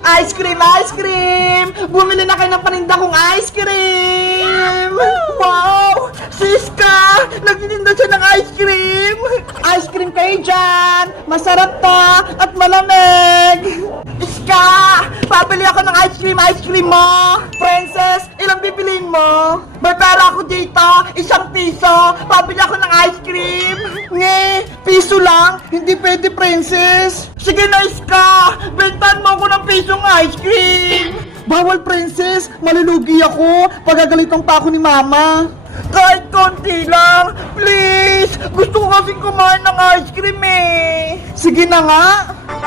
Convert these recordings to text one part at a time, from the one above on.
Ice cream, ice cream! Bumili na kayo ng paninda kong ice cream! Wow! Siska! Nagtitinda siya ng ice cream! Ice cream kayo dyan! Masarap to at malamig! Iska! Papili ako ng ice cream mo! Princess, ilang bibiliin mo? May pera ako dito, 1 piso! Papili ako ng ice cream! Nge, piso lang? Hindi pwede, princess! Sige na, Iska! Bentan mo ako ng pisong ice cream! Bawal, princess! Malulugi ako! Pagagalitan pa ako ni mama! Kahit konti lang! Please! Gusto ko kasing kumain ng ice cream eh! Sige na nga!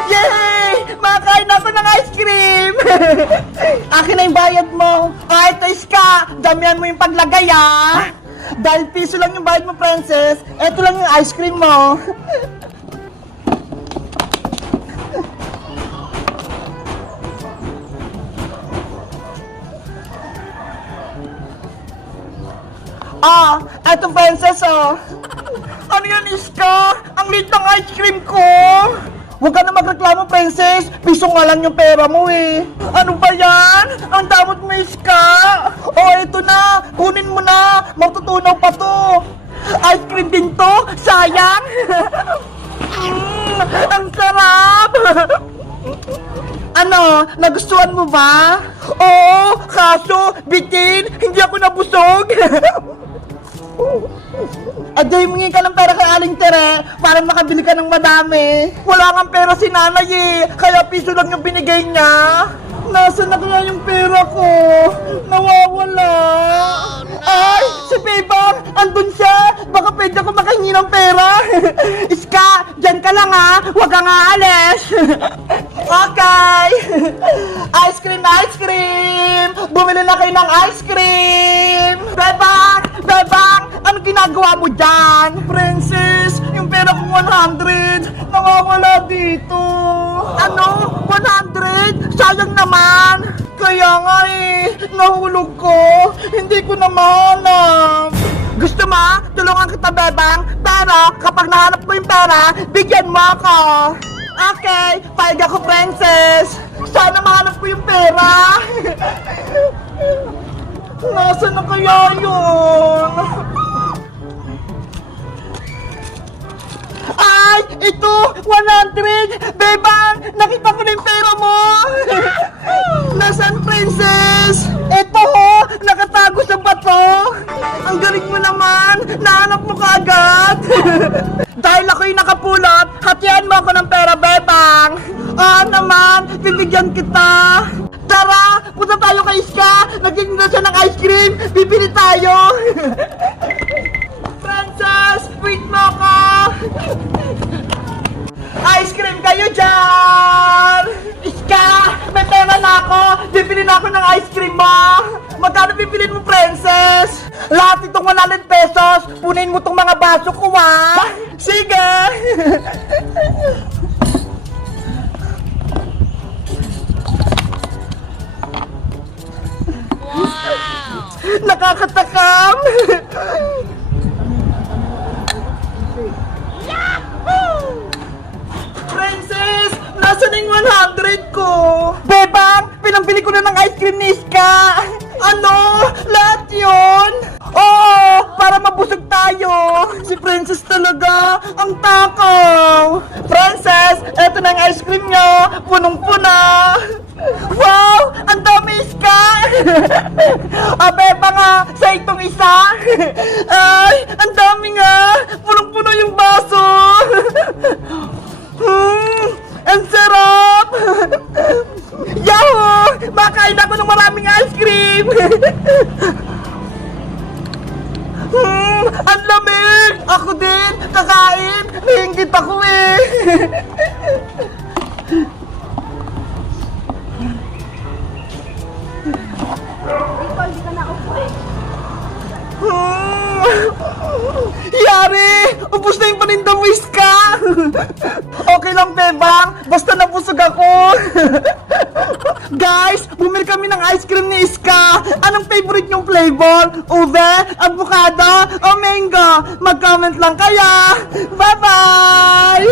Yay! Makakain ako ng ice cream! Akin na yung bayad mo! Ah, ito, Iska! Damihan mo yung paglagay ah! Dahil piso lang yung bayad mo, princess, eto lang yung ice cream mo! Ah, eto princess oh. Ano yan, Iska? Ang liit ng ice cream ko. Huwag ka na magreklamo, princess. Piso nga lang yung pera mo eh. Ano ba yan? Ang damot mo, Iska. Oh, eto na. Kunin mo na. Matutunaw pa to. Ice cream din to. Sayang. Ang sarap. Ano? Nagustuhan mo ba? Oo, kaso, bitin, hindi ako nabusog. Aday, mungi ka ng pera kay Aling Tere para makabili ka ng madami. Wala kang pera si nanay eh, kaya piso lang yung binigay niya. Nasaan na kaya yung pera ko? Nawawala. Ay, si Bebang, andun siya. Baka pwede ako makahingi ng pera. Iska, dyan ka lang ha. Huwag kang aalis. Okay. Ice cream, ice cream. Bumili na kayo ng ice cream. Bebang, Bebang, ano ginagawa mo dyan? Princess, yung pera kong 100, nawawala dito. Ano? 100? Sayang naman. Kaya nga eh, nahulog ko. Hindi ko na mahanap. Gusto mo? Tulungan kita, Bebang. Pero kapag nahanap ko yung pera, bigyan mo ako. Okay, payag ako, princess. Sana mahanap ko yung pera. Nasaan na kaya yun? Ay! Ito! 100! Bebang! Nakita ko na yung pera mo! Nasaan, princess? Ito ho! Nakatago sa bato! Ang galing mo naman! Nahanap mo kaagad! Dahil ako'y nakapulot, hatian mo ako ng pera, Bebang! Naman! Bibigyan kita! Tara! Punta tayo kay Iska! Nagtitinda siya ng ice cream! Bibili tayo! Princess! Wait mo ako! Ice cream kayo dyan! Iska! May pera na ako! Bibili na ako ng ice cream mo! Magkano bibilin mo, princess? Lahat itong 100 pesos! Punin mo itong mga baso ko, ha? Sige! Wow! Nakakatakam! Princess! Nasaan yung 100 ko? Bebang! Pinambili ko na ng ice cream ni Iska! Ano? Lahat yun? Oo! Para mabusog tayo! Si Princess talaga! Ang takaw! Princess! Eto na yung ice cream nyo! Punong-puna! Wow! Ang dami, Iska! Bebang nga! Sa itong isa! Ay! Ang dami nga! Punong-puno yung baso! Ang sarap! Yahoo! Makain ako ng maraming ice cream! Ang lamig! Ako din! Kakain! Nainggit ako eh! Yari! Ubus na yung paninda mo, Iska! Okay lang, Bebang. Basta nabusog ako. Guys, bumili kami ng ice cream ni Iska. Anong favorite yung flavor? Ube? Avocado? O mango? Mag-comment lang kaya. Bye-bye!